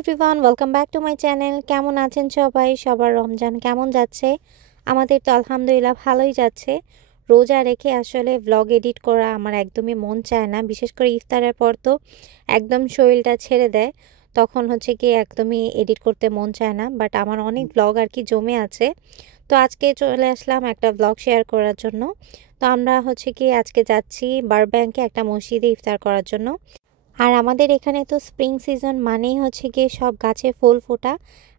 Everyone, welcome back to my channel. কেমন আছেন সবাই? সবার রমজান কেমন যাচ্ছে? আমাদের তো আলহামদুলিল্লাহ ভালোই যাচ্ছে। রোজা রেখে আসলে ভ্লগ এডিট করা আমার একদমই মন চায় না, বিশেষ করে ইফতারের পর তো একদম শরীরটা ছেড়ে দেয়, তখন হচ্ছে কি একদমই এডিট করতে মন চায় না। বাট আমার অনেক ভ্লগ আর কি জমে আছে, তো আজকে চলে আসলাম একটা ভ্লগ শেয়ার করার জন্য। তো আমরা হচ্ছে কি আজকে যাচ্ছি বারব্যাংকে একটা মসজিদে ইফতার করার জন্য। আর আমাদের এখানে তো স্প্রিং সিজন মানেই হচ্ছে গিয়ে সব গাছে ফুল ফোটা।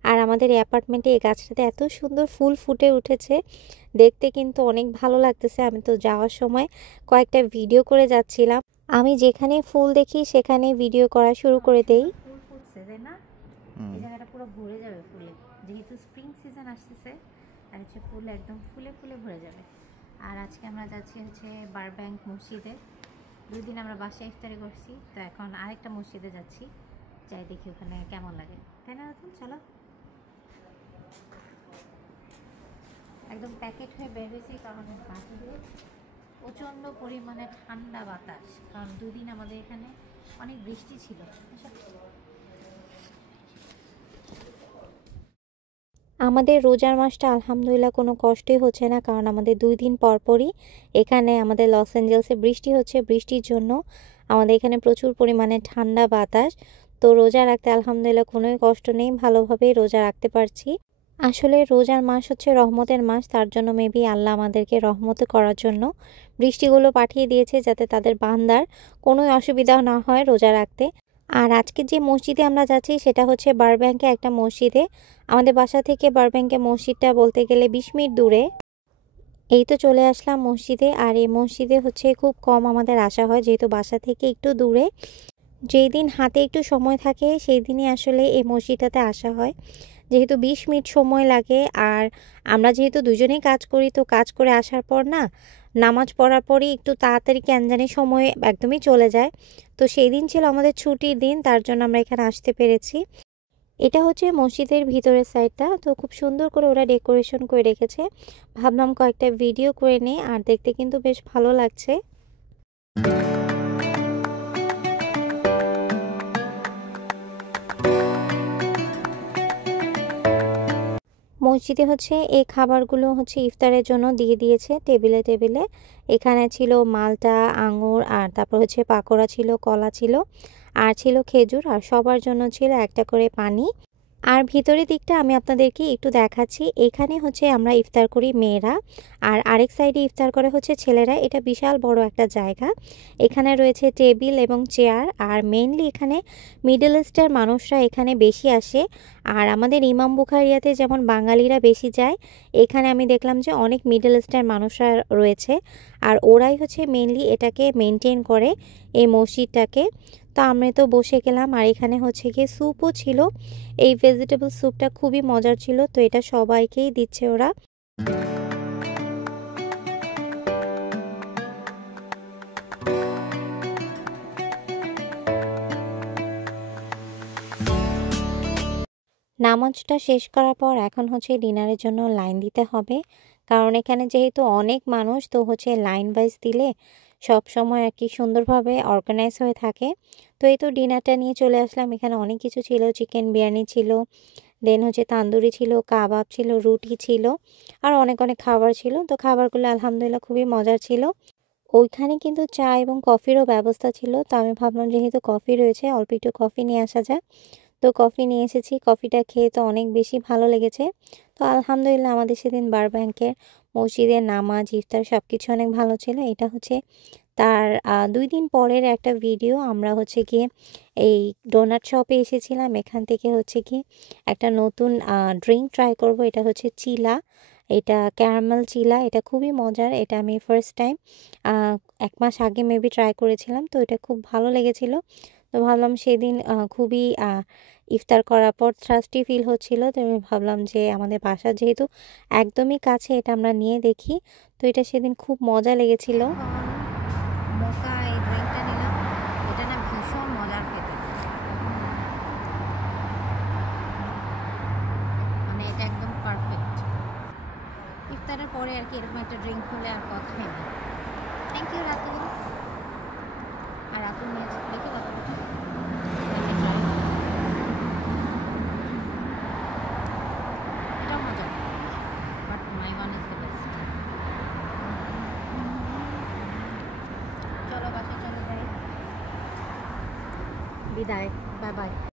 আর আমাদের এই অ্যাপার্টমেন্টে এই গাছটাতে এত সুন্দর ফুল ফুটে উঠেছে, দেখতে কিন্তু অনেক ভালো লাগতেছে। আমি তো যাওয়ার সময় কয়েকটা ভিডিও করে যাচ্ছিলাম। আমি যেখানে ফুল দেখি সেখানে ভিডিও করা শুরু করে দেই। ফুল ফুটছে তাই না? এই জায়গাটা পুরো ভরে যাবে ফুলে, যেহেতু স্প্রিং সিজন আসতেছে আর হচ্ছে ফুল একদম ফুলে ফুলে ভরে যাবে। আর আজকে আমরা যাচ্ছি হচ্ছে বারব্যাংক মসজিদে। 2 দিন আমরা বাসায় ইফতারি করছি, তো এখন আরেকটা মসজিদে যাচ্ছি, যাই দেখি ওখানে কেমন লাগে, তাই না রাতুল? চলো। একদম প্যাকেট হয়ে বের হয়েছি, কারণ বাহিরে প্রচণ্ড পরিমাণে ঠান্ডা বাতাস, কারণ 2 দিন আমাদের এখানে অনেক বৃষ্টি ছিল। আমাদের রোজার মাসটা আলহামদুলিল্লাহ কোনো কষ্টই হচ্ছে না, কারণ আমাদের 2 দিন পর পরই এখানে আমাদের লস অ্যাঞ্জেলসে বৃষ্টি হচ্ছে। বৃষ্টির জন্য আমাদের এখানে প্রচুর পরিমাণে ঠান্ডা বাতাস, তো রোজা রাখতে আলহামদুলিল্লাহ কোনোই কষ্ট নেই, ভালোভাবেই রোজা রাখতে পারছি। আসলে রোজার মাস হচ্ছে রহমতের মাস, তার জন্য মেবি আল্লাহ আমাদেরকে রহমত করার জন্য বৃষ্টিগুলো পাঠিয়ে দিয়েছে, যাতে তাদের বান্দার কোনো অসুবিধা না হয় রোজা রাখতে। আর আজকে যে মসজিদে আমরা যাচ্ছি সেটা হচ্ছে বারব্যাংকে একটা মসজিদে। আমাদের বাসা থেকে বারব্যাংকে মসজিদটা বলতে গেলে 20 মিনিট দূরে। এই তো চলে আসলাম মসজিদে। আর এই মসজিদে হচ্ছে খুব কম আমাদের আসা হয়, যেহেতু বাসা থেকে একটু দূরে। যেই দিন হাতে একটু সময় থাকে সেই দিনই আসলে এই মসজিদটাতে আসা হয়, যেহেতু 20 মিনিট সময় লাগে। আর আমরা যেহেতু দুজনেই কাজ করি, তো কাজ করে আসার পর না নামাজ পড়ার পরই একটু তাড়াতাড়ি কেন জানি সময় একদমই চলে যায়। তো সেই দিন ছিল আমাদের ছুটির দিন, তার জন্য আমরা এখানে আসতে পেরেছি। এটা হচ্ছে মসজিদের ভিতরের সাইডটা, তো খুব সুন্দর করে ওরা ডেকোরেশন করে রেখেছে। ভাবলাম কয়েকটা ভিডিও করে নিই, আর দেখতে কিন্তু বেশ ভালো লাগছে। মসজিদে হচ্ছে এই খাবারগুলো হচ্ছে ইফতারের জন্য দিয়ে দিয়েছে টেবিলে টেবিলে। এখানে ছিল মালটা, আঙুর, আর তারপর হচ্ছে পাকোড়া ছিল, কলা ছিল, আর ছিল খেজুর, আর সবার জন্য ছিল একটা করে পানি। আর ভিতরের দিকটা আমি আপনাদেরকে একটু দেখাচ্ছি। এখানে হচ্ছে আমরা ইফতার করি মেয়েরা, আর আরেক সাইডে ইফতার করে হচ্ছে ছেলেরা। এটা বিশাল বড় একটা জায়গা, এখানে রয়েছে টেবিল এবং চেয়ার। আর মেইনলি এখানে মিডল ইস্টের মানুষরা এখানে বেশি আসে। আর আমাদের ইমাম বুখারিয়াতে যেমন বাঙালিরা বেশি যায়, এখানে আমি দেখলাম যে অনেক মিডল ইস্টের মানুষরা রয়েছে, আর ওরাই হচ্ছে মেইনলি এটাকে মেনটেন করে, এই মসজিদটাকে। তো আমরা তো বসে গেলাম, আর এখানে হচ্ছে গিয়ে স্যুপও ছিল। এই ভেজিটেবল স্যুপটা খুবই মজার ছিল, তো এটা সবাইকেই দিচ্ছে ওরা। নামাজটা শেষ করার পর এখন হচ্ছে ডিনারের জন্য লাইন দিতে হবে, কারণ এখানে যেহেতু অনেক মানুষ, তো হচ্ছে লাইন ওয়াইজ দিলে সব সময় আর কি সুন্দরভাবে অর্গানাইজ হয়ে থাকে। তো এই তো ডিনারটা নিয়ে চলে আসলাম। এখানে অনেক কিছু ছিল, চিকেন বিরিয়ানি ছিল, দেন হচ্ছে তান্দুরি ছিল, কাবাব ছিল, রুটি ছিল, আর অনেক অনেক খাবার ছিল। তো খাবারগুলো আলহামদুলিল্লাহ খুবই মজার ছিল। ওইখানে কিন্তু চা এবং কফিরও ব্যবস্থা ছিল, তো আমি ভাবলাম যেহেতু কফি রয়েছে অল্প একটু কফি নিয়ে আসা যায়। তো কফি নিয়ে এসেছি, কফিটা খেয়ে তো অনেক বেশি ভালো লেগেছে। তো আলহামদুলিল্লাহ আমাদের সেদিন বারব্যাংকের মসজিদের নামাজ, ইফতার সব কিছু অনেক ভালো ছিল। এটা হচ্ছে তার 2 দিন পরের একটা ভিডিও। আমরা হচ্ছে গিয়ে এই ডোনাট শপে এসেছিলাম, এখান থেকে হচ্ছে কি একটা নতুন ড্রিঙ্ক ট্রাই করব। এটা হচ্ছে চিলা, এটা ক্যারামেল চিলা, এটা খুবই মজার। এটা আমি ফার্স্ট টাইম 1 মাস আগে মেবি ট্রাই করেছিলাম, তো এটা খুব ভালো লেগেছিল। তো ভাবলাম সেদিন খুবই ইফতার করার পর থ্রাস্টি ফিল হচ্ছিল, তো আমি ভাবলাম যে আমাদের বাসা যেহেতু একদমই কাছে, এটা আমরা নিয়ে দেখি। তো এটা সেদিন খুব মজা লেগেছিল। মোকা এই ড্রিঙ্কটা নিলাম, এটা না ভীষণ মজার খেতে, মানে এটা একদম পারফেক্ট ইফতারের পরে আর কি। এরকম একটা ড্রিঙ্ক হলে আর কথাই নেই। Thank you Ratul. আর রাতুল নিয়ে দেখি কতটা বিদায়, বাই বাই।